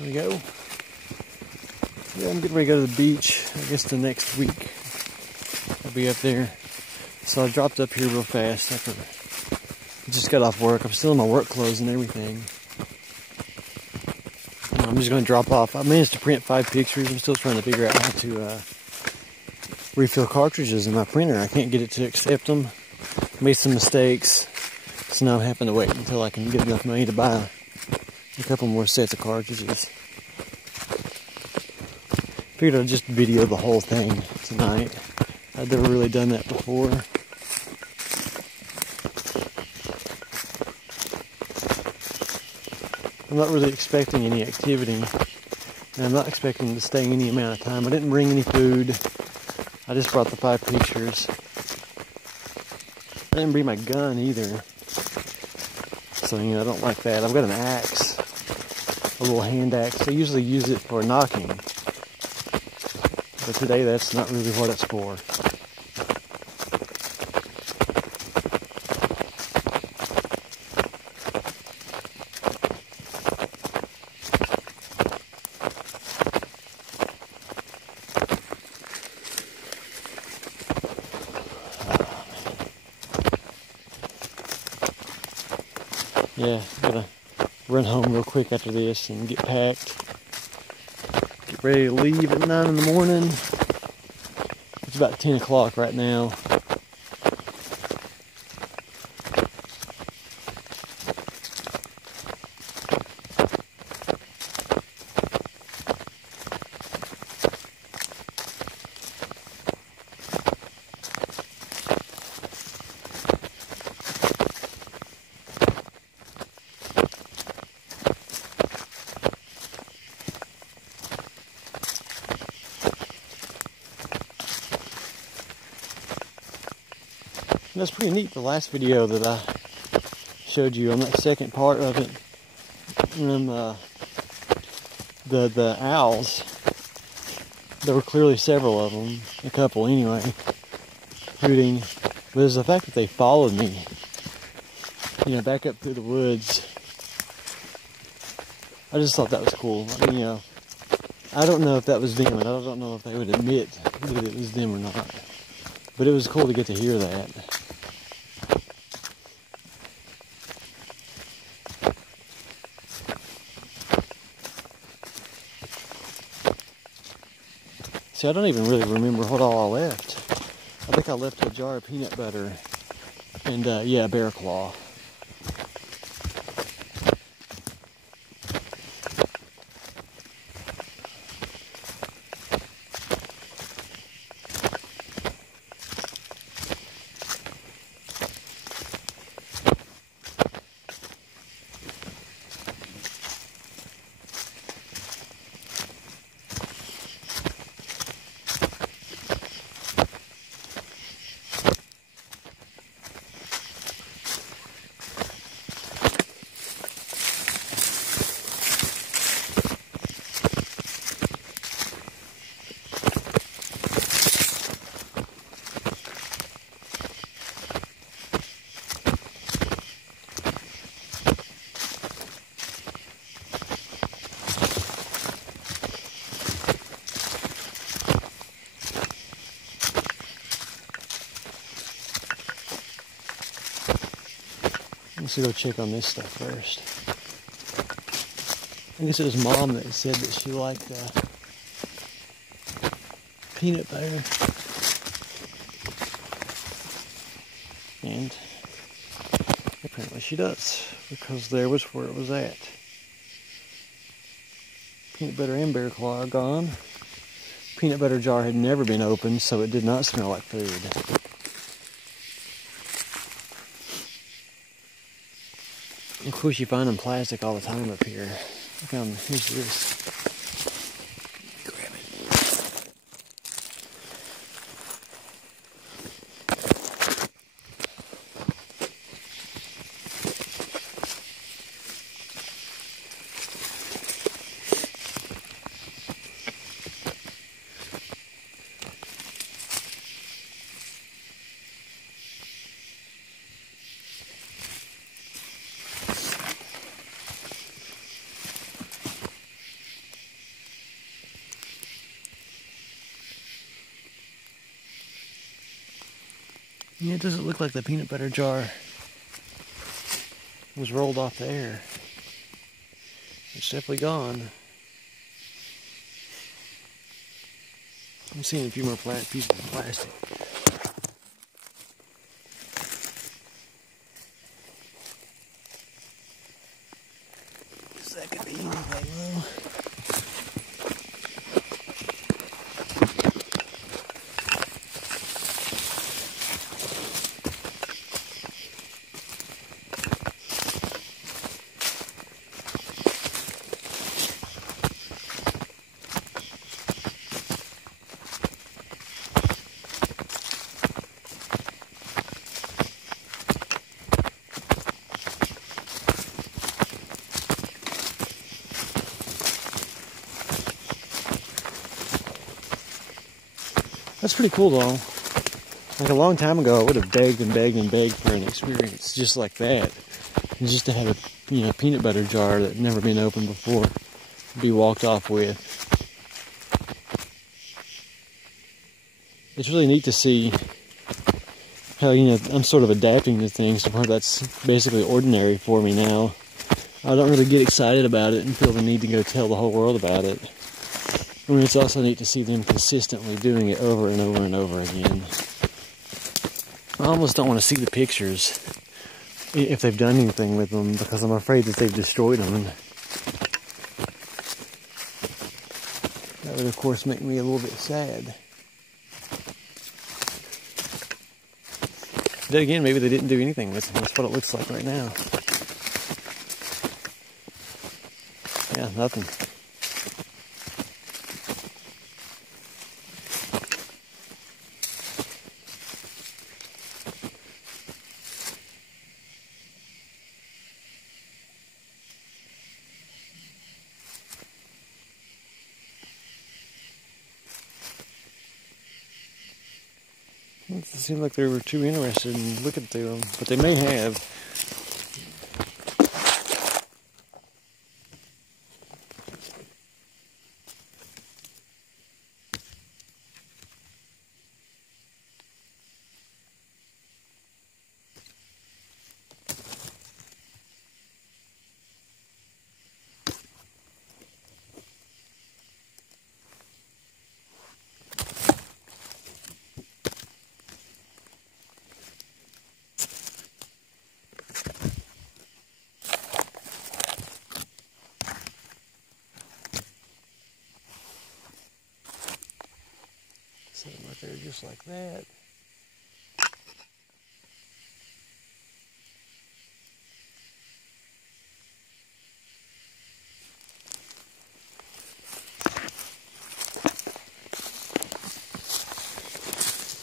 There we go. Yeah, I'm getting ready to go to the beach, I guess the next week. I'll be up there. So I dropped up here real fast after I just got off work. I'm still in my work clothes and everything. I'm just going to drop off. I managed to print 5 pictures. I'm still trying to figure out how to refill cartridges in my printer. I can't get it to accept them. Made some mistakes. So now I'm having to wait until I can get enough money to buy a couple more sets of cartridges. Figured I'd just video the whole thing tonight. I've never really done that before. I'm not really expecting any activity, and I'm not expecting to stay any amount of time. I didn't bring any food. I just brought the 5 pictures. I didn't bring my gun either, so you know I don't like that. I've got an axe, a little hand axe. I usually use it for knocking, but today that's not really what it's for. Yeah, gotta run home real quick after this and get packed. Get ready to leave at 9 in the morning. It's about 10 o'clock right now. That's pretty neat, the last video that I showed you on that second part of it. The owls, there were clearly several of them, a couple anyway, hooting. But it was the fact that they followed me, you know, back up through the woods. I just thought that was cool. I mean, you know, I don't know if that was them, and I don't know if they would admit that it was them or not. But it was cool to get to hear that. See, I don't even really remember what all I left. I think I left a jar of peanut butter and, yeah, Bear Claw. Let's go check on this stuff first. I guess it was Mom that said that she liked peanut butter. And apparently she does, because there was where it was at. Peanut butter and Bear Claw are gone. Peanut butter jar had never been opened, so it did not smell like food. Of course, you find them plastic all the time up here. I found, here's this. Grab it. Yeah, it doesn't look like the peanut butter jar was rolled off the air. It's definitely gone. I'm seeing a few more pieces of plastic. That could be anything though. That's pretty cool though. Like a long time ago, I would have begged and begged and begged for an experience just like that. And just to have a peanut butter jar that had never been opened before, be walked off with. It's really neat to see how, I'm sort of adapting to things to where that's basically ordinary for me now. I don't really get excited about it and feel the need to go tell the whole world about it. I mean, it's also neat to see them consistently doing it over and over and over again. I almost don't want to see the pictures if they've done anything with them, because I'm afraid that they've destroyed them. That would, of course, make me a little bit sad. Then again, maybe they didn't do anything with them. That's what it looks like right now. Yeah, nothing. It seemed like they were too interested in looking through them, but they may have. Sitting right there just like that.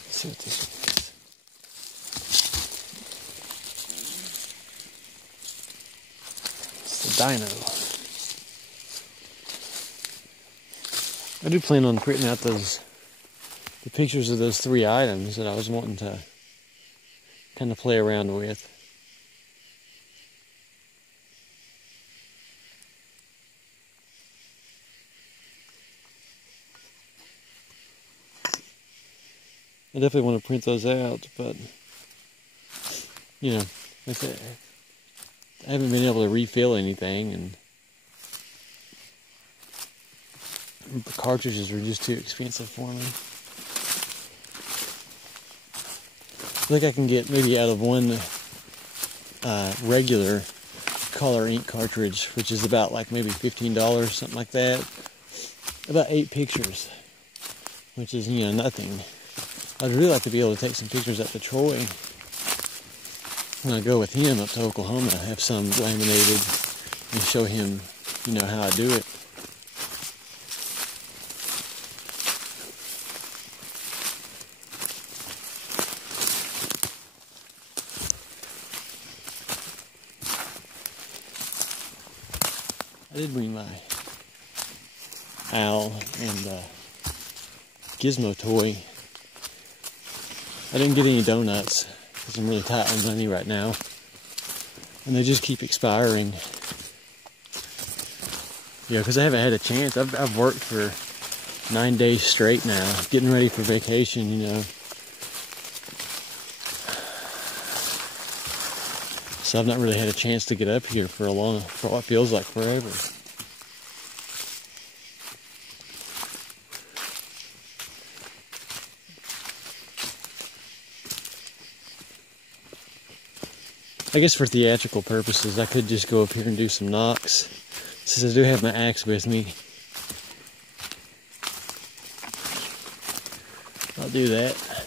Let's see what this one is. It's the dino. I do plan on printing out the pictures of those 3 items that I was wanting to kind of play around with. I definitely want to print those out, but like I haven't been able to refill anything, and the cartridges are just too expensive for me. I think I can get maybe out of one regular color ink cartridge, which is about like maybe $15, something like that, about 8 pictures, which is nothing. I'd really like to be able to take some pictures up to Troy when I go with him up to Oklahoma, have some laminated and show him how I do it. I did bring my owl and gizmo toy. I didn't get any donuts because I'm really tight on money right now, and they just keep expiring. Yeah, because I haven't had a chance. I've worked for 9 days straight now, getting ready for vacation. So I've not really had a chance to get up here for what feels like forever. I guess for theatrical purposes, I could just go up here and do some knocks. Since I do have my axe with me, I'll do that.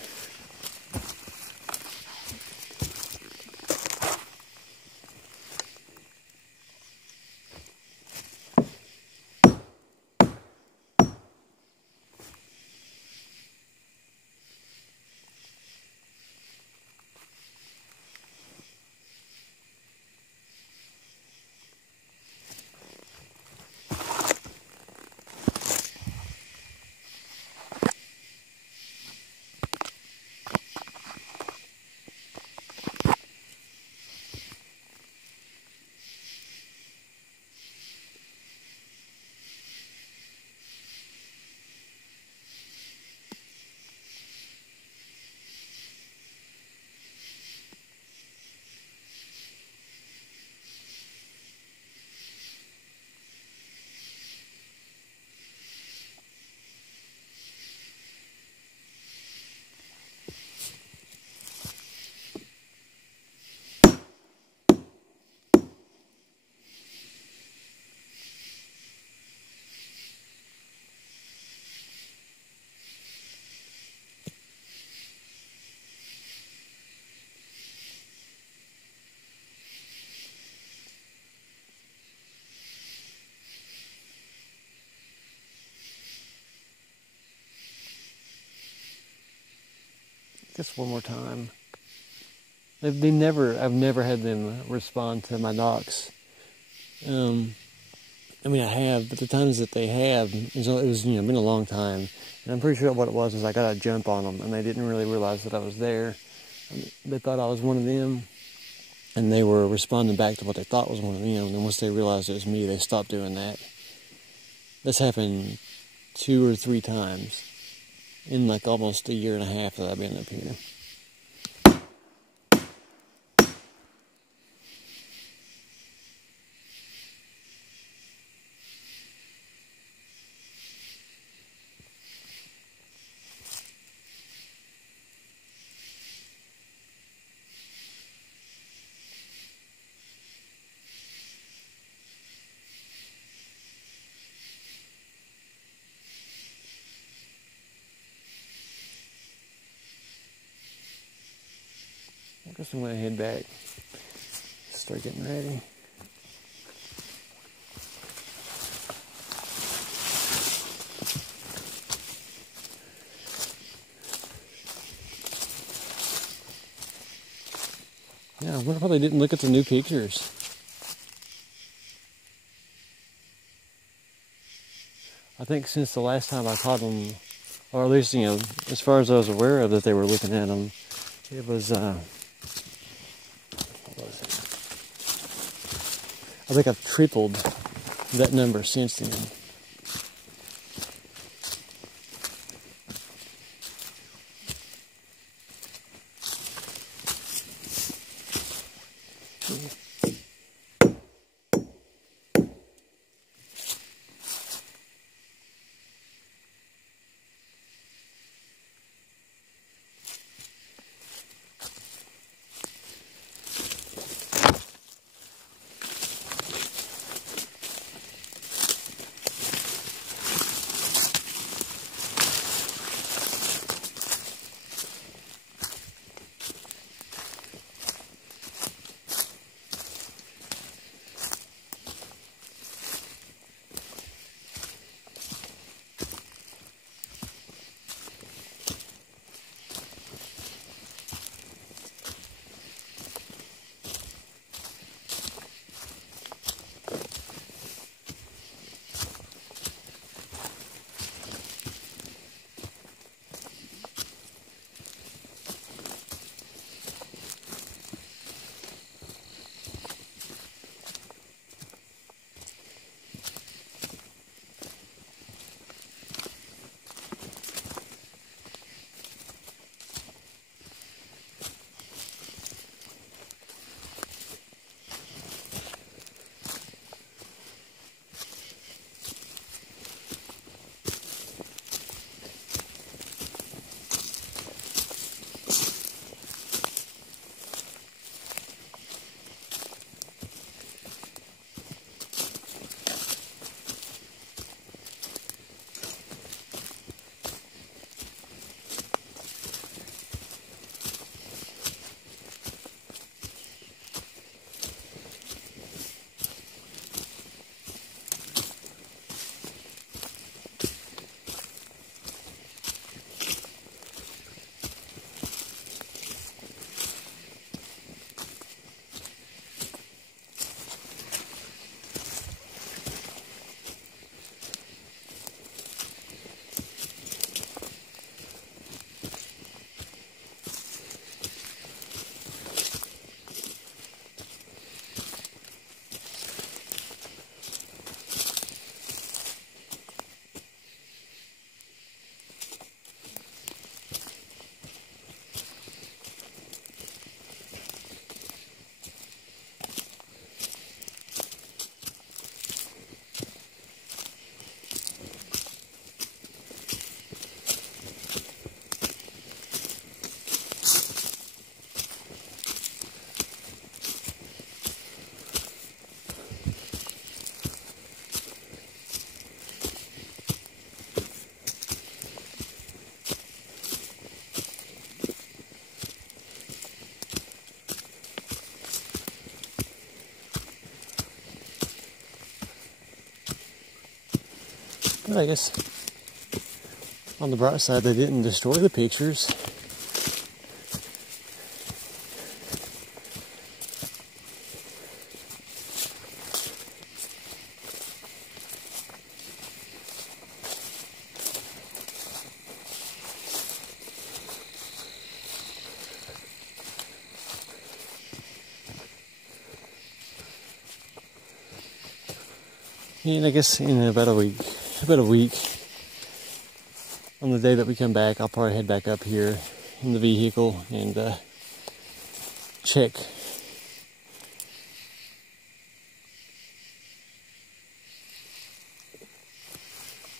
Just one more time. I've never had them respond to my knocks. I mean, I have, but the times that they have, it was been a long time. And I'm pretty sure what it was is I got a jump on them, and they didn't really realize that I was there. They thought I was one of them, and they were responding back to what they thought was one of them. And then once they realized it was me, they stopped doing that. This happened 2 or 3 times in like almost a year and a half that I've been up here. I guess I'm going to head back, start getting ready. Yeah, I wonder why they didn't look at the new pictures. I think since the last time I caught them, or at least, as far as I was aware of that they were looking at them, it was, what was it? I think I've tripled that number since then. But I guess on the bright side, they didn't destroy the pictures. And I guess in about a week, on the day that we come back, I'll probably head back up here in the vehicle and check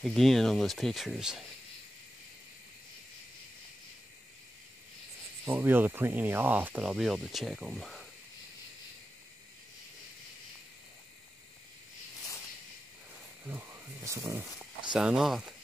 again on those pictures. I won't be able to print any off, but I'll be able to check them. Well, I guess I'm going to sign off.